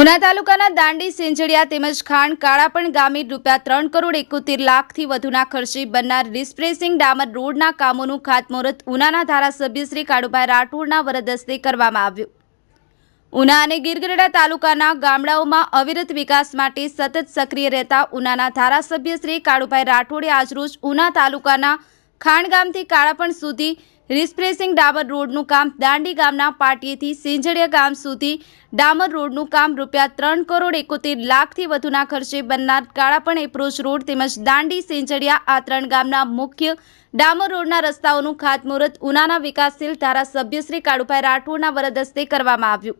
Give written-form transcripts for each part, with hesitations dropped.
ઉના તાલુકાના દાંડી સેંજળિયા તેમજ ખાણ કાળાપણ ગામે ₹3,71,00,000થી વધુના ખર્ચે બનનાર રિસ્પ્રેસિંગ ડામર રોડના કામોનું ખાતમુહૂર્ત ઉનાના ધારાસભ્ય શ્રી કાળુભાઈ રાઠોડના વરદ હસ્તે કરવામાં આવ્યું। ઉના અને ગીરગઢડા તાલુકાના ગામડાઓમાં અવિરત વિકાસ માટે સતત સક્રિય રહેતા ઉનાના ધારાસભ્ય શ્રી કાળુભાઈ રાઠોડે આજરોજ ઉના તાલુકાના ખાણ ગામથી કાળાપણ સુધી રિસ્પ્રેસિંગ ડામર રોડનું કામ, દાંડી ગામના પાટીએથી સેંજળિયા ગામ સુધી ડામર રોડનું કામ ₹3,71,00,000થી વધુના ખર્ચે બનનાર કાળાપણ એપ્રોચ રોડ તેમજ દાંડી સેંજળિયા આ 3 ગામના મુખ્ય ડામર રોડના રસ્તાઓનું ખાતમુહૂર્ત ઉનાના વિકાસશીલ ધારાસભ્ય શ્રી કાળુભાઈ રાઠોડના વરદ હસ્તે કરવામાં આવ્યું।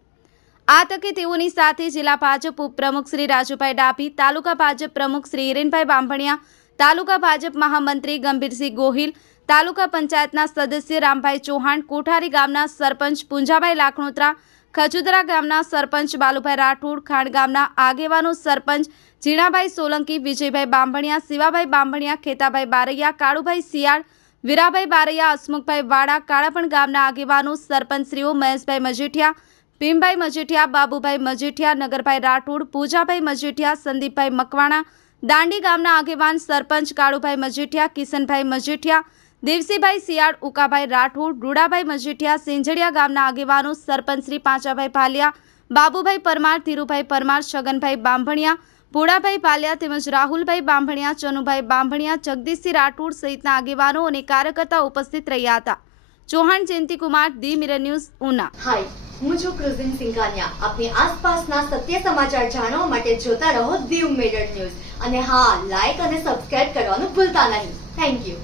આ તકે તેઓની સાથે જિલ્લા ભાજપ ઉપપ્રમુખ શ્રી રાજુભાઈ ડાભી, તાલુકા ભાજપ પ્રમુખ શ્રી હિરેનભાઈ બાંભણિયા, તાલુકા ભાજપ મહામંત્રી ગંભીરસિંહ ગોહિલ, તાલુકા પંચાયતના સદસ્ય રામભાઈ ચૌહાણ, કોઠારી ગામના સરપંચ પૂંજાભાઈ લાખણોત્રા, ખજુદરા ગામના સરપંચ બાલુભાઈ રાઠોડ, ખાણ ગામના આગેવાનો સરપંચ જીણાભાઈ સોલંકી, વિજયભાઈ બાંભણિયા, શિવાભાઈ બાંભણિયા, ખેતાભાઈ બારૈયા, કાળુભાઈ શિયાળ, વીરાભાઈ બારૈયા, હસમુખભાઈ વાડા, કાળાપણ ગામના આગેવાનો સરપંચશ્રીઓ મહેશભાઈ મજીઠિયા, ભીમભાઈ મજીઠિયા, બાબુભાઈ મજીઠિયા, નગરભાઈ રાઠોડ, પૂજાભાઈ મજીઠિયા, સંદીપભાઈ મકવાણા, દાંડી ગામના આગેવાન સરપંચ કાળુભાઈ મજીઠિયા, કિશનભાઈ મજીઠિયા, દેવસીભાઈ શિયાળ, ઉકાભાઈ રાઠોડ, રૂડાભાઈ મજીઠિયા, સેંજળિયા ગામના આગેવાનો સરપંચ શ્રી પાંચાભાઈ ભાલિયા, બાબુભાઈ પરમાર, ધીરુભાઈ પરમાર, છગનભાઈ બાંભણિયા, ભોળાભાઈ ભાલિયા તેમજ રાહુલભાઈ બાંભણિયા, ચનુભાઈ બાંભણિયા, જગદીશસિંહ રાઠોડ સહિતના આગેવાનો અને કાર્યકર્તાઓ ઉપસ્થિત રહ્યા હતા। Chauhan Jayantikumar, the mirror news, Una. Hi, હું છું ક્રુઝિન સિંઘાનિયા। આપની આસપાસના સત્ય સમાચાર જાણવા માટે જોતા રહો ધી મિરર ન્યૂઝ અને હા, લાઈક અને સબસ્ક્રાઇબ કરવાનું ભૂલતા નહીં। Thank you.